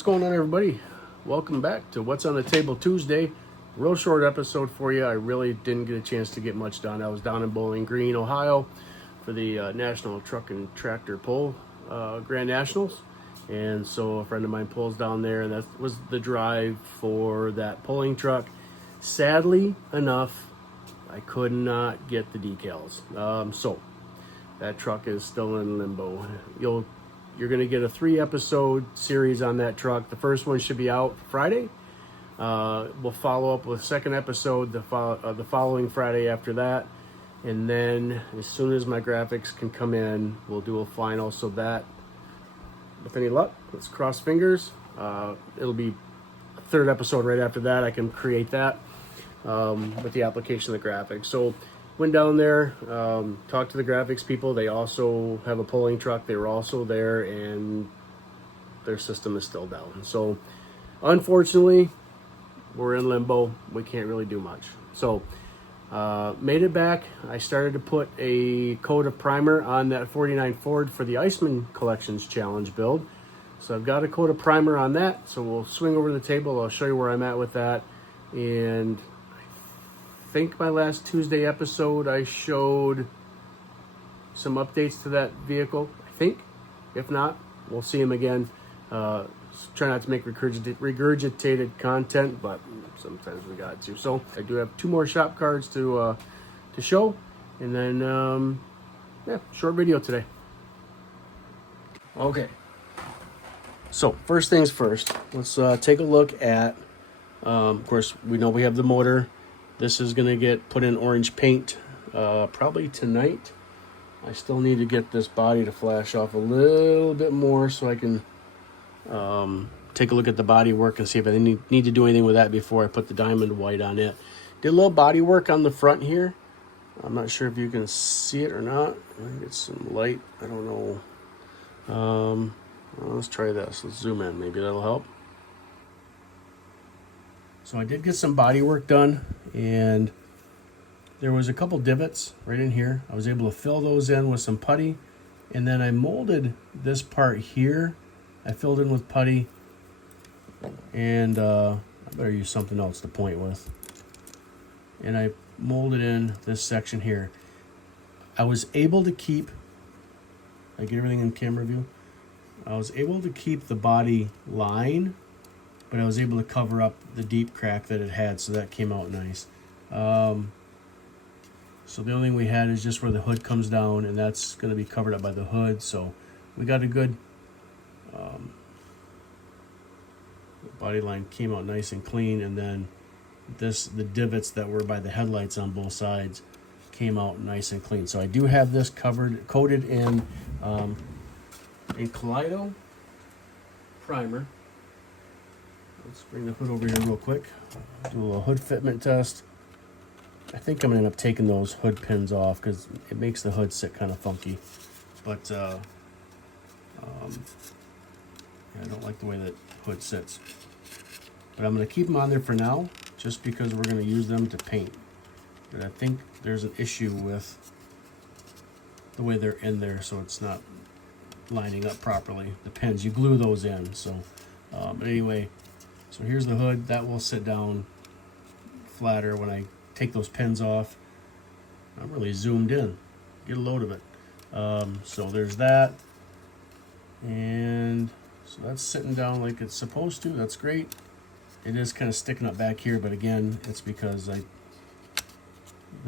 What's going on, everybody? Welcome back to What's on the Table Tuesday. Real short episode for you. I really didn't get a chance to get much done. I was down in Bowling Green, Ohio for the National Truck and Tractor Pull Grand Nationals. And so a friend of mine pulls down there, and that was the drive for that pulling truck. Sadly enough, I could not get the decals. So that truck is still in limbo. You're going to get a 3-episode series on that truck. The first one should be out Friday. We'll follow up with a second episode the following Friday after that. And then as soon as my graphics can come in, we'll do a final. So that, with any luck, let's cross fingers. It'll be a 3rd episode right after that. I can create that with the application of the graphics. So went down there, talked to the graphics people. They also have a pulling truck. They were also there, and their system is still down. So unfortunately, we're in limbo. We can't really do much. So made it back. I started to put a coat of primer on that 49 Ford for the Iceman Collections Challenge Build. So I've got a coat of primer on that. So we'll swing over to the table. I'll show you where I'm at with that. And I think my last Tuesday episode, I showed some updates to that vehicle, I think. If not, we'll see him again. Try not to make regurgitated content, but sometimes we got to. So I do have 2 more shop cards to show, and then short video today. Okay. So first things first, let's take a look at. Of course, we know we have the motor. This is going to get put in orange paint probably tonight. I still need to get this body to flash off a little bit more so I can take a look at the body work and see if I need to do anything with that before I put the diamond white on it. Did a little body work on the front here. I'm not sure if you can see it or not. Let me get some light. I don't know. Well, let's try this. Let's zoom in. Maybe that'll help. So I did get some body work done, and there was a couple divots right in here. I was able to fill those in with some putty, and then I molded this part here. I filled in with putty, and I better use something else to point with. And I molded in this section here. I was able to keep, I get everything in camera view. I was able to keep the body line, but I was able to cover up the deep crack that it had, so that came out nice. So the only thing we had is just where the hood comes down, and that's going to be covered up by the hood. So we got a good body line, came out nice and clean, and then the divots that were by the headlights on both sides came out nice and clean. So I do have this coated in Kaleido primer. Let's bring the hood over here real quick. Do a little hood fitment test. I think I'm going to end up taking those hood pins off because it makes the hood sit kind of funky. But I don't like the way that hood sits. But I'm going to keep them on there for now just because we're going to use them to paint. But I think there's an issue with the way they're in there, so it's not lining up properly. The pins, you glue those in. So but anyway, so here's the hood. That will sit down flatter when I take those pins off. I'm really zoomed in. Get a load of it. So there's that. And so that's sitting down like it's supposed to. That's great. It is kind of sticking up back here, but again, it's because the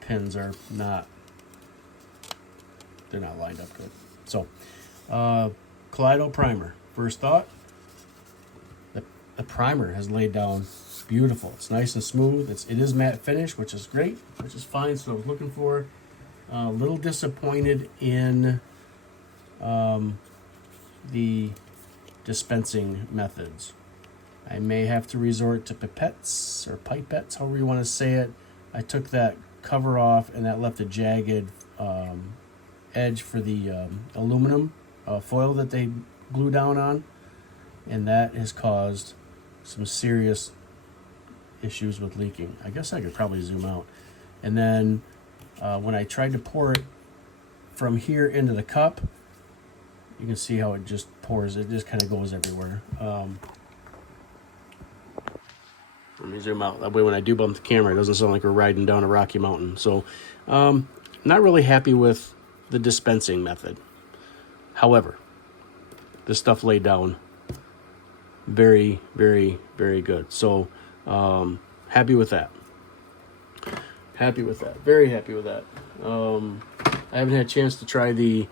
pins are not, they're not lined up good. So Kaleido primer. First thought, the primer has laid down beautiful. It's nice and smooth. It is matte finish, which is great, which is fine. So I was looking for. A little disappointed in the dispensing methods. I may have to resort to pipettes or pipettes, however you want to say it. I took that cover off, and that left a jagged edge for the aluminum foil that they glue down on, and that has caused some serious issues with leaking. I guess I could probably zoom out. And then when I tried to pour it from here into the cup, you can see how it just pours. It just kind of goes everywhere. Let me zoom out. That way when I do bump the camera, it doesn't sound like we're riding down a rocky mountain. So, not really happy with the dispensing method. However, this stuff laid down very, very, very good. So, happy with that. Happy with that. Very happy with that. I haven't had a chance to try the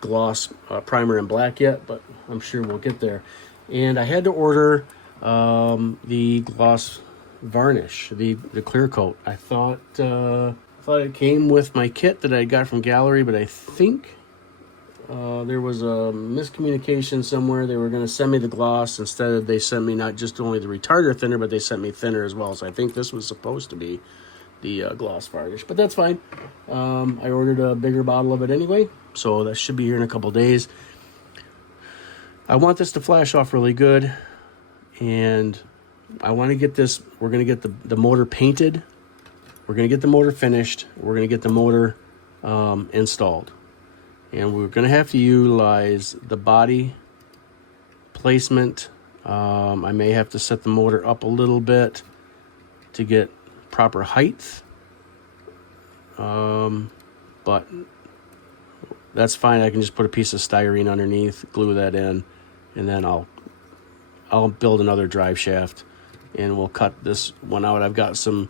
gloss primer in black yet, but I'm sure we'll get there. And I had to order the gloss varnish, the clear coat. I thought it came with my kit that I got from Gaahleri, but I think there was a miscommunication somewhere. They were going to send me the gloss. Instead, they sent me not just only the retarder thinner, but they sent me thinner as well. So I think this was supposed to be the gloss varnish, but that's fine. I ordered a bigger bottle of it anyway, so that should be here in a couple days. I want this to flash off really good, and I want to get this. We're going to get the motor painted. We're going to get the motor finished. We're going to get the motor installed. And we're going to have to utilize the body placement. I may have to set the motor up a little bit to get proper height. But that's fine. I can just put a piece of styrene underneath, glue that in, and then I'll build another drive shaft, and we'll cut this one out. I've got some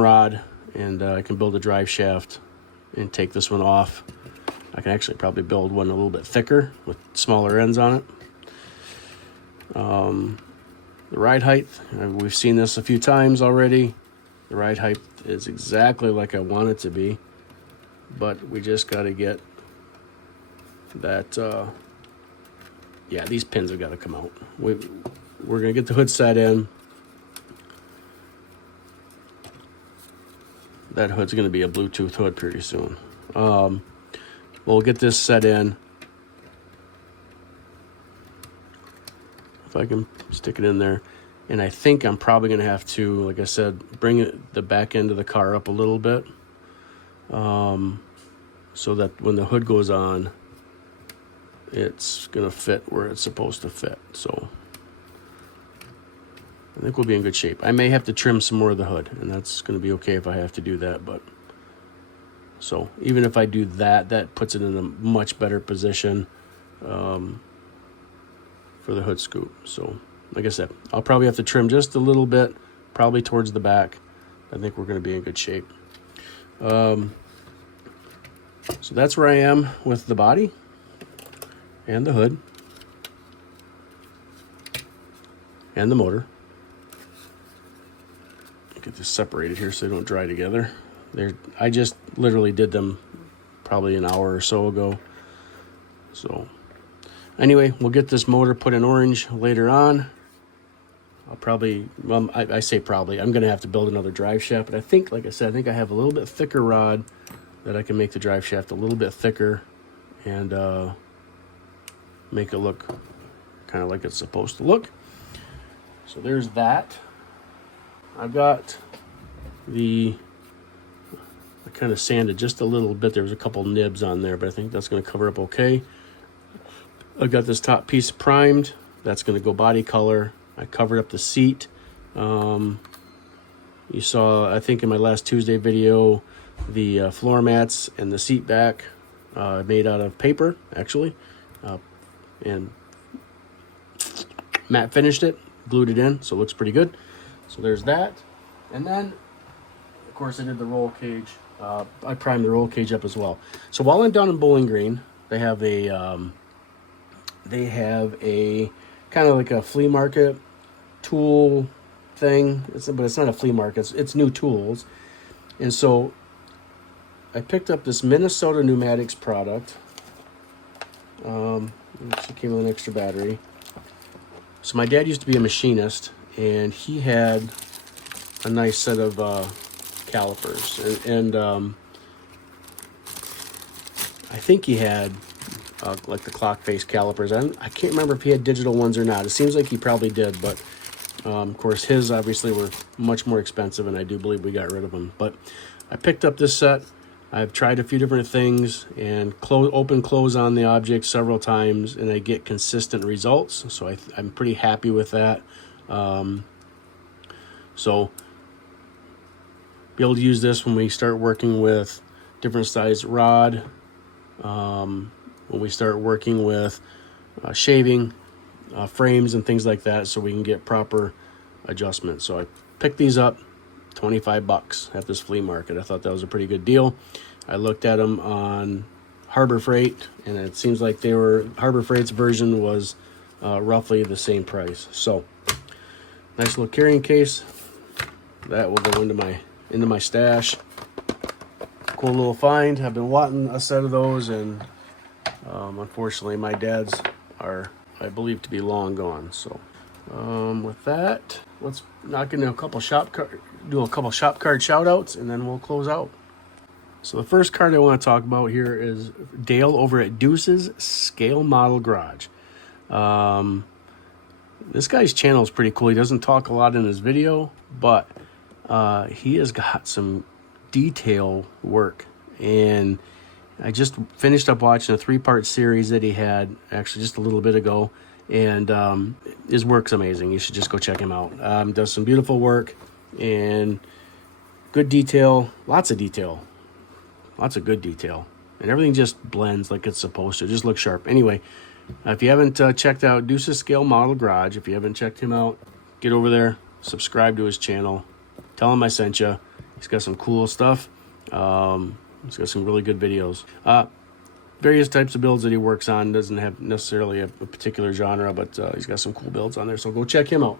rod, and I can build a drive shaft and take this one off. I can actually probably build one a little bit thicker with smaller ends on it. The ride height, we've seen this a few times already. The ride height is exactly like I want it to be, but we just got to get that, yeah, these pins have got to come out. We're going to get the hood set in. That hood's going to be a Bluetooth hood pretty soon. We'll get this set in. If I can stick it in there. And I think I'm probably going to have to, like I said, bring the back end of the car up a little bit. So that when the hood goes on, it's going to fit where it's supposed to fit. So I think we'll be in good shape. I may have to trim some more of the hood, and that's going to be okay if I have to do that. But so even if I do that, that puts it in a much better position for the hood scoop. So like I said, I'll probably have to trim just a little bit, probably towards the back. I think we're going to be in good shape. So that's where I am with the body and the hood and the motor. Get this separated here so they don't dry together. I just literally did them probably an hour or so ago. So anyway, we'll get this motor put in orange later on. I'll probably, well, I say probably, I'm going to have to build another drive shaft, but I think, like I said, I think I have a little bit thicker rod that I can make the drive shaft a little bit thicker and make it look kind of like it's supposed to look. So there's that. I've got I kind of sanded just a little bit. There was a couple nibs on there, but I think that's going to cover up okay. I've got this top piece primed. That's going to go body color. I covered up the seat. You saw, I think in my last Tuesday video, the floor mats and the seat back made out of paper, actually. And matte finished it, glued it in, so it looks pretty good. So there's that. And then, of course, I did the roll cage. I primed the roll cage up as well. So while I'm down in Bowling Green, they have a kind of like a flea market tool thing. But it's not a flea market. It's new tools. And so I picked up this Minnesota Pneumatics product. It came with an extra battery. So my dad used to be a machinist, and he had a nice set of calipers. And I think he had like the clock face calipers. I can't remember if he had digital ones or not. It seems like he probably did, but of course his obviously were much more expensive, and I do believe we got rid of them. But I picked up this set. I've tried a few different things and open close on the object several times, and I get consistent results. So I'm pretty happy with that. So be able to use this when we start working with different size rod, when we start working with shaving frames and things like that, so we can get proper adjustment. So I picked these up, 25 bucks at this flea market. I thought that was a pretty good deal. I looked at them on Harbor Freight, and it seems like Harbor Freight's version was roughly the same price. So nice little carrying case that will go into my stash. Cool little find. I've been wanting a set of those, and unfortunately my dad's are, I believe, to be long gone. So with that, let's knock into a couple shop card shout outs, and then we'll close out. So the first card I want to talk about here is Dale over at Deuce's Scale Model Garage. This guy's channel is pretty cool. He doesn't talk a lot in his video, but he has got some detail work. And I just finished up watching a 3-part series that he had actually just a little bit ago. And his work's amazing. You should just go check him out. Does some beautiful work and good detail, lots of good detail, and everything just blends like it's supposed to. Just look sharp. Anyway, if you haven't checked out Deuce's Scale Model Garage, if you haven't checked him out, get over there, subscribe to his channel, tell him I sent you. He's got some cool stuff. He's got some really good videos. Various types of builds that he works on. Doesn't have necessarily a particular genre, but he's got some cool builds on there, so go check him out.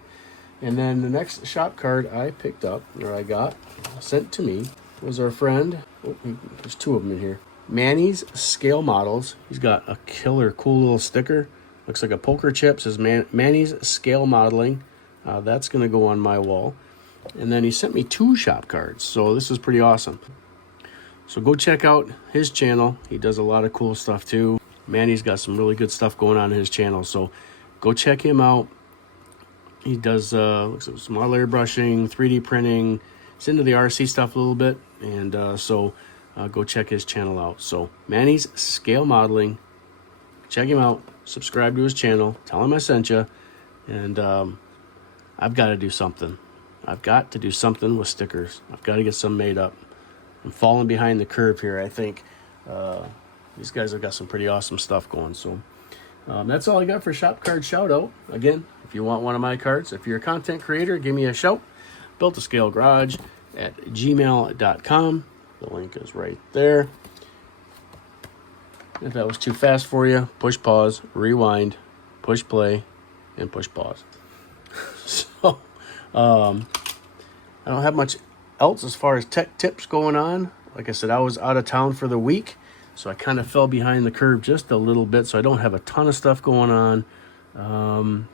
And then the next shop card I picked up, or I got sent to me, was our friend, there's 2 of them in here, Manny's Scale Models. He's got a killer cool little sticker. Looks like a poker chip. Says Manny's Scale Modeling. That's going to go on my wall. And then he sent me 2 shop cards. So this is pretty awesome. So go check out his channel. He does a lot of cool stuff too. Manny's got some really good stuff going on in his channel. So go check him out. He does looks like some model airbrushing, 3D printing. He's into the RC stuff a little bit. And so go check his channel out. So Manny's Scale Modeling. Check him out. Subscribe to his channel. Tell him I sent you. And I've got to do something. I've got to do something with stickers. I've got to get some made up. I'm falling behind the curve here, I think. These guys have got some pretty awesome stuff going. So that's all I got for Shop Card Shout Out. Again, if you want one of my cards, if you're a content creator, give me a shout. Built to Scale Garage at gmail.com. The link is right there. If that was too fast for you, push pause, rewind, push play, and push pause. So I don't have much else as far as tech tips going on. Like I said, I was out of town for the week, so I kind of fell behind the curve just a little bit, so I don't have a ton of stuff going on.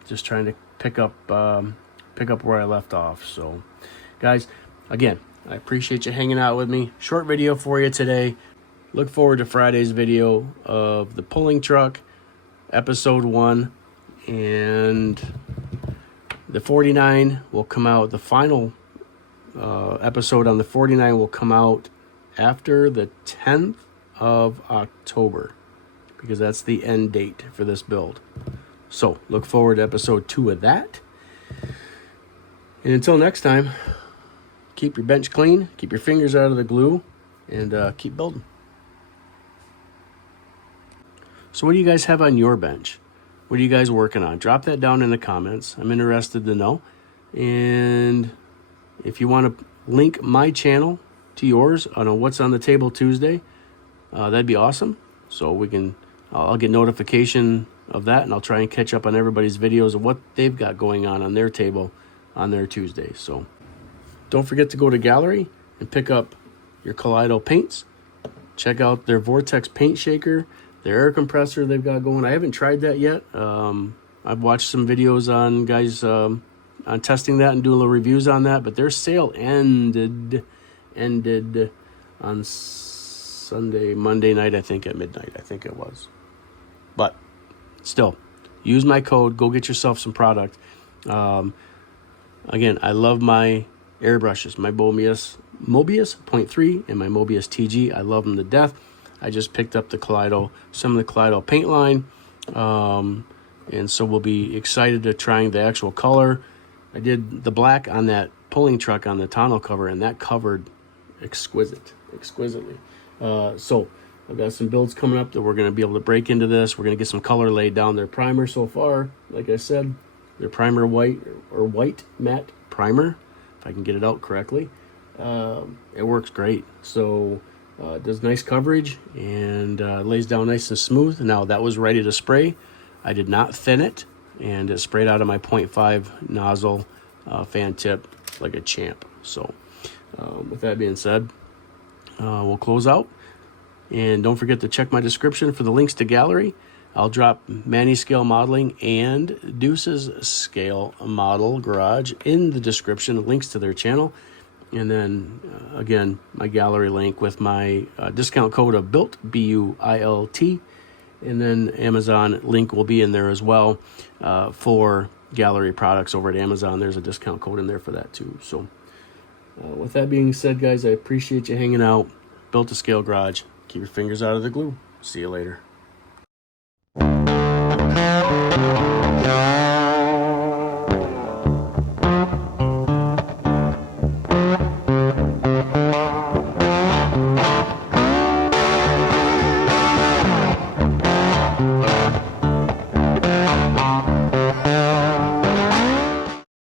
Just trying to pick up where I left off. So guys, again, I appreciate you hanging out with me. Short video for you today. Look forward to Friday's video of the pulling truck, episode 1, and the 49 will come out. The final episode on the 49 will come out after the 10th of October, because that's the end date for this build. So look forward to episode 2 of that. And until next time, keep your bench clean, keep your fingers out of the glue, and keep building. So what do you guys have on your bench? What are you guys working on? Drop that down in the comments. I'm interested to know. And if you want to link my channel to yours on a What's on the Table Tuesday, that'd be awesome. So I'll get notification of that, and I'll try and catch up on everybody's videos of what they've got going on their table on their Tuesday. So don't forget to go to Gaahleri and pick up your Kaleido paints. Check out their Vortex paint shaker, their air compressor they've got going. I haven't tried that yet. I've watched some videos on guys on testing that and doing little reviews on that, but their sale ended on Monday night, I think, at midnight. I think it was. But still, use my code. Go get yourself some product. Again, I love my airbrushes, my Mobius 0.3 and my Mobius TG. I love them to death. I just picked up some of the Kaleido paint line, and so we'll be excited to trying the actual color. I did the black on that pulling truck on the tonneau cover, and that covered exquisitely. So I've got some builds coming up that we're going to be able to break into this. We're going to get some color laid down. Their primer so far, like I said, their primer white or white matte primer, if I can get it out correctly. It works great. So it does nice coverage and lays down nice and smooth. Now that was ready to spray. I did not thin it, and it sprayed out of my 0.5 nozzle fan tip like a champ. So with that being said, we'll close out. And don't forget to check my description for the links to Gaahleri. I'll drop Manny Scale Modeling and Deuce's Scale Model Garage in the description, links to their channel. And then, again, my Gaahleri link with my discount code of BUILT, B-U-I-L-T. And then Amazon link will be in there as well for Gaahleri products over at Amazon. There's a discount code in there for that too. So with that being said, guys, I appreciate you hanging out. Built to Scale Garage. Keep your fingers out of the glue. See you later.